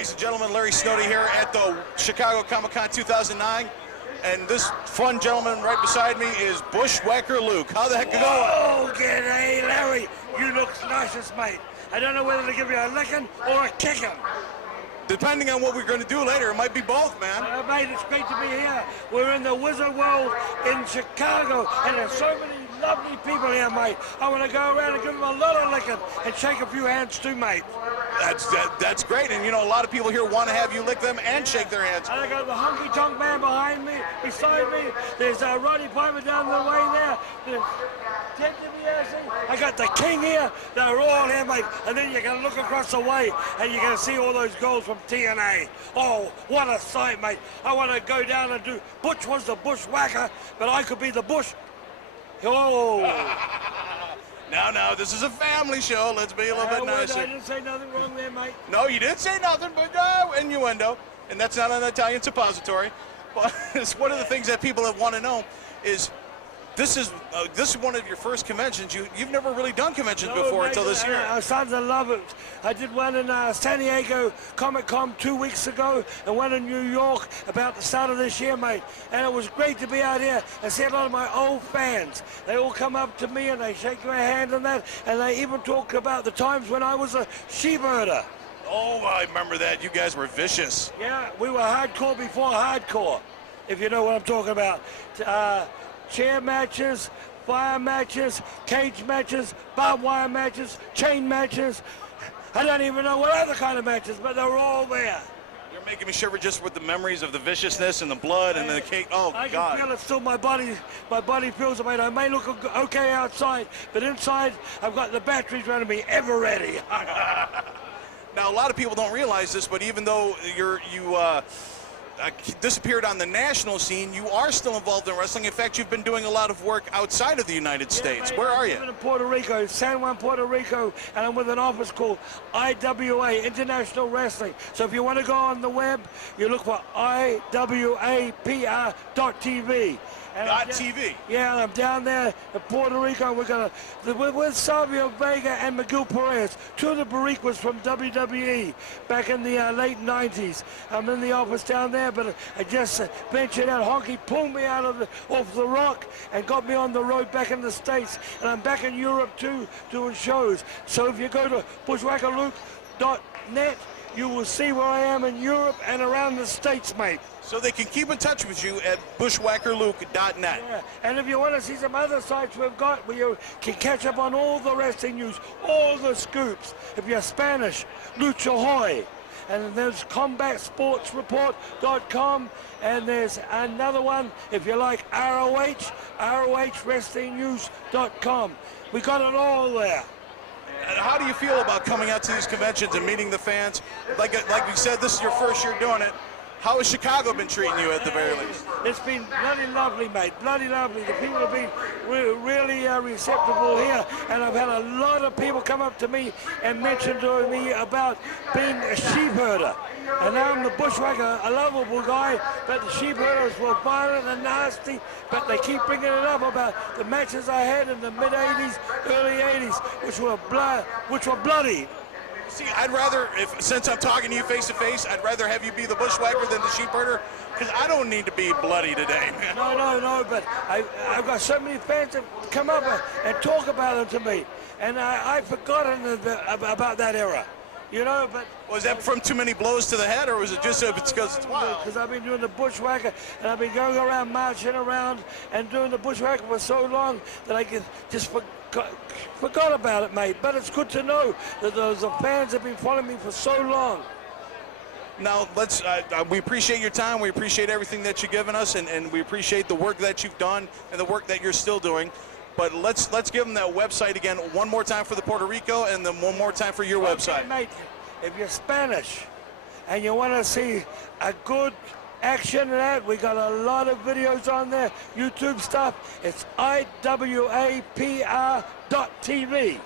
Ladies and gentlemen, Larry Snowdy here at the Chicago Comic-Con 2009. And this fun gentleman right beside me is Bushwacker Luke. How the heck you going? Oh, g'day, Larry. You look nauseous, mate. I don't know whether to give you a licking or a kicking. Depending on what we're going to do later, it might be both, man. Mate, it's great to be here. We're in the Wizard World in Chicago, and there's so many lovely people here, mate. I want to go around and give them a lot of licking and shake a few hands too, mate. That's great, and you know, a lot of people here want to have you lick them and shake their hands. And I got the honky-tonk man behind me, beside me. There's Roddy Piper down the way there. There's Ted DiBiase. I got the King here. They're all here, mate. And then you can look across the way, and you can see all those girls from TNA. Oh, what a sight, mate. I want to go down and do... Butch was the bushwhacker, but I could be the bush... Oh! Now, this is a family show. Let's be a little bit nicer. I didn't say nothing wrong there, mate. No, you didn't say nothing, but innuendo. And that's not an Italian suppository. But it's one of the things that people want to know is this is one of your first conventions. You've never really done conventions before until this year. I started to love it. I did one in San Diego Comic-Con 2 weeks ago and one in New York about the start of this year, mate. And it was great to be out here and see a lot of my old fans. They all come up to me and they shake my hand and that, and they even talk about the times when I was a sheep herder. Oh, I remember that. You guys were vicious. Yeah, we were hardcore before hardcore, if you know what I'm talking about. Chair matches, fire matches, cage matches, barbed wire matches, chain matches. I don't even know what other kind of matches, but they're all there. You're making me shiver just with the memories of the viciousness and the blood and the cake. Oh, I God. I can feel it still. My body feels it, mate. I may look okay outside, but inside I've got the batteries running me ever ready. Now, a lot of people don't realize this, but even though you disappeared on the national scene, you are still involved in wrestling. In fact, you've been doing a lot of work outside of the United States. Mate, Where are you? I'm in Puerto Rico, San Juan, Puerto Rico, and I'm with an office called IWA, International Wrestling. So if you want to go on the web, you look for IWAPR.TV. .TV. Yeah, and I'm down there in Puerto Rico. We're with Savio Vega and Miguel Perez, two of the Bariquas from WWE back in the late 90s. I'm in the office down there, but I just ventured out. Honky pulled me out off the rock and got me on the road back in the States. And I'm back in Europe too, doing shows. So if you go to bushwackerluke.net, you will see where I am in Europe and around the States, mate. So they can keep in touch with you at bushwackerluke.net. Yeah, and if you want to see some other sites we've got where you can catch up on all the wrestling news, all the scoops. If you're Spanish, Lucha Hoy. And there's combatsportsreport.com, and there's another one, if you like, ROH, ROHWrestlingNews.com. We got it all there. And how do you feel about coming out to these conventions and meeting the fans? Like we said, this is your first year doing it. How has Chicago been treating you at the very least? It's been bloody lovely, mate, bloody lovely. The people have been really receptive here, and I've had a lot of people come up to me and mention to me about being a sheep herder. And now I'm the bushwhacker, a lovable guy, but the sheep herders were violent and nasty, but they keep bringing it up about the matches I had in the mid-'80s, early '80s, which were bloody. See, I'd rather, since I'm talking to you face to face, I'd rather have you be the bushwhacker than the sheep herder, because I don't need to be bloody today, man. No, but I've got so many fans that come up and talk about it to me, and I've forgotten about that era, you know. But was that from too many blows to the head, or was it just because it's wild? Because I've been doing the bushwhacker, and I've been going around, marching around, and doing the bushwhacker for so long that I just forgot about it, mate. But it's good to know that those fans have been following me for so long. Now, we appreciate your time. We appreciate everything that you've given us, and we appreciate the work that you've done and the work that you're still doing. But let's give them that website again one more time for the Puerto Rico, and then one more time for your website. Mate, if you're Spanish and you want to see a good action and that, we got a lot of videos on there, YouTube stuff. It's IWAPR.TV.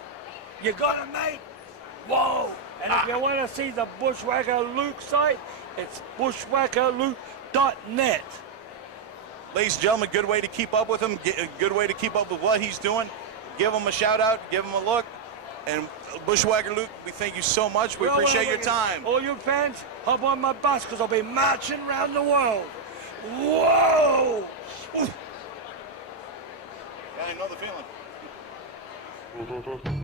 You got it, mate? Whoa! And if you want to see the Bushwacker Luke site, it's bushwackerluke.net. Ladies and gentlemen, good way to keep up with him, good way to keep up with what he's doing. Give him a shout out, give him a look. And Bushwacker Luke, we thank you so much. We appreciate your time. All you fans, hop on my bus because I'll be marching around the world. Whoa! Yeah, I know the feeling.